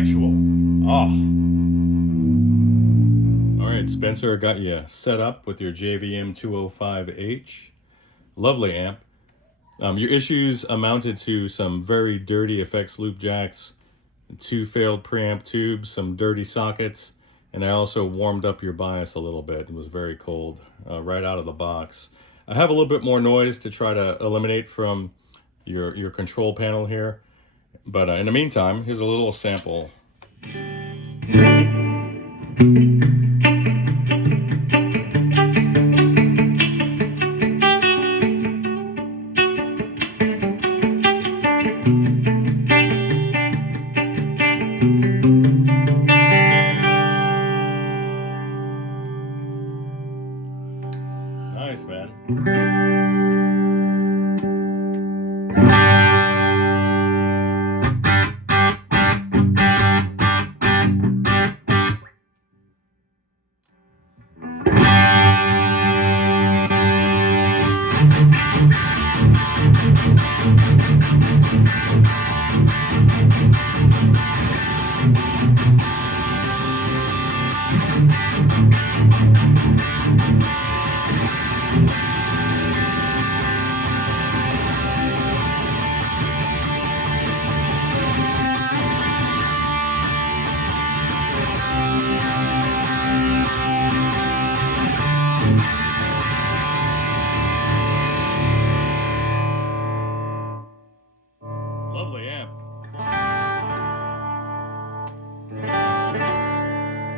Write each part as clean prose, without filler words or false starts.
effectual. Oh. Alright, Spencer, got you set up with your JVM 205H. Lovely amp. Your issues amounted to some very dirty effects loop jacks, 2 failed preamp tubes, some dirty sockets, and I also warmed up your bias a little bit. It was very cold right out of the box. I have a little bit more noise to try to eliminate from your control panel here. But in the meantime, here's a little sample. Nice, man. Lovely amp.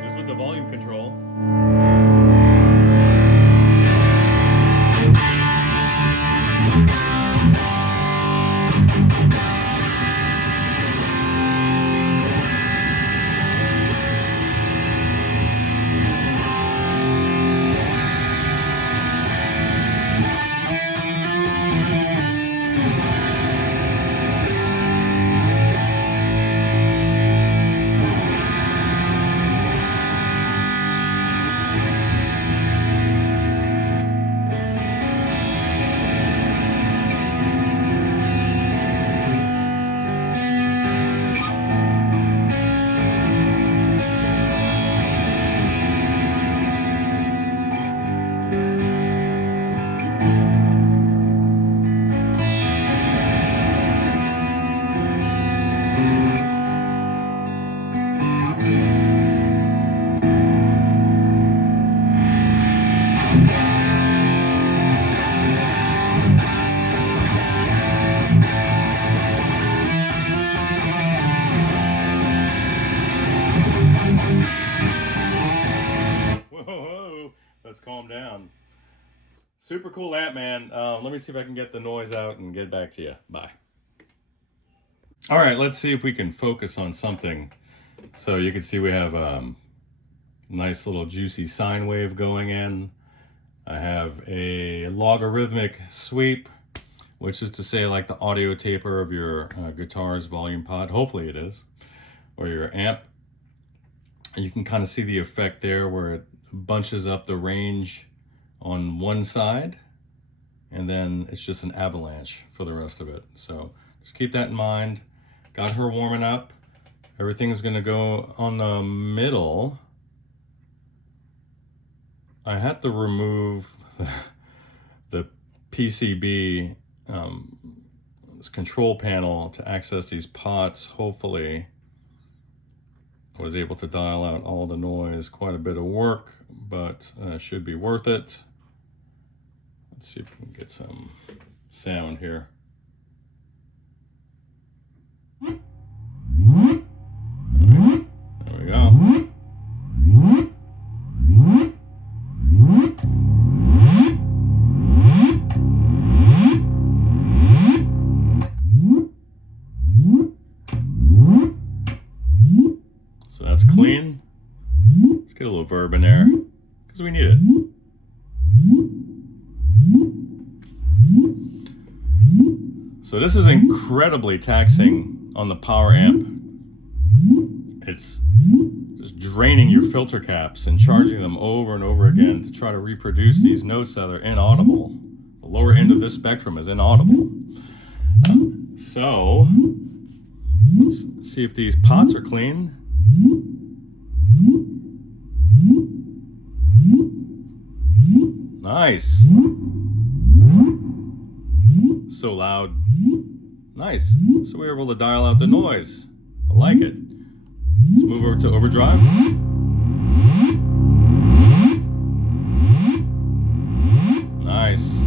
This is with the volume control. Let's calm down. Super cool amp, man. Let me see if I can get the noise out and get back to you. Bye. All right, let's see if we can focus on something. So you can see we have nice little juicy sine wave going in. I have a logarithmic sweep, which is to say like the audio taper of your guitar's volume pod. Hopefully it is, or your amp. You can kind of see the effect there where it bunches up the range on one side, and then it's just an avalanche for the rest of it. So just keep that in mind. Got her warming up. Everything's gonna go on the middle. I had to remove the PCB, this control panel to access these pots. Hopefully I was able to dial out all the noise. Quite a bit of work, but should be worth it. Let's see if we can get some sound here. There we go. So that's clean. Let's get a little verb in there because we need it. So this is incredibly taxing on the power amp. It's just draining your filter caps and charging them over and over again to try to reproduce these notes that are inaudible. The lower end of this spectrum is inaudible. So Let's see if these pots are clean. Nice. So loud. Nice. So we're able to dial out the noise. I like it. Let's move over to overdrive. Nice.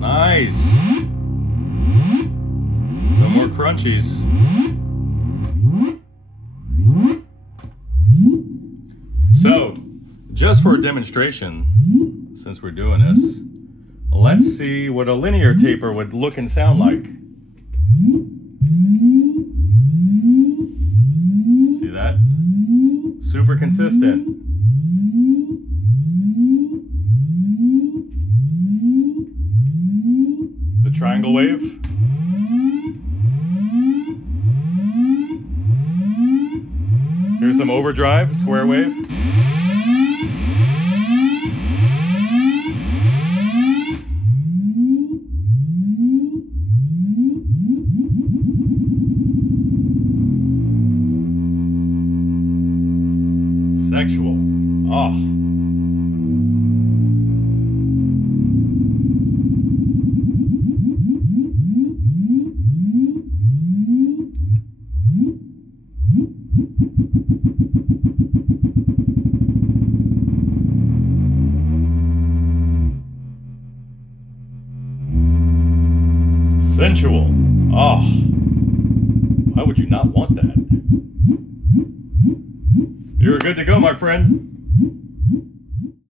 Nice. No more crunchies. So, just for a demonstration, since we're doing this, let's see what a linear taper would look and sound like. See that? Super consistent. The triangle wave. Here's some overdrive, square wave. Sexual. Oh. Sensual. Oh. Why would you not want that? You're good to go, my friend.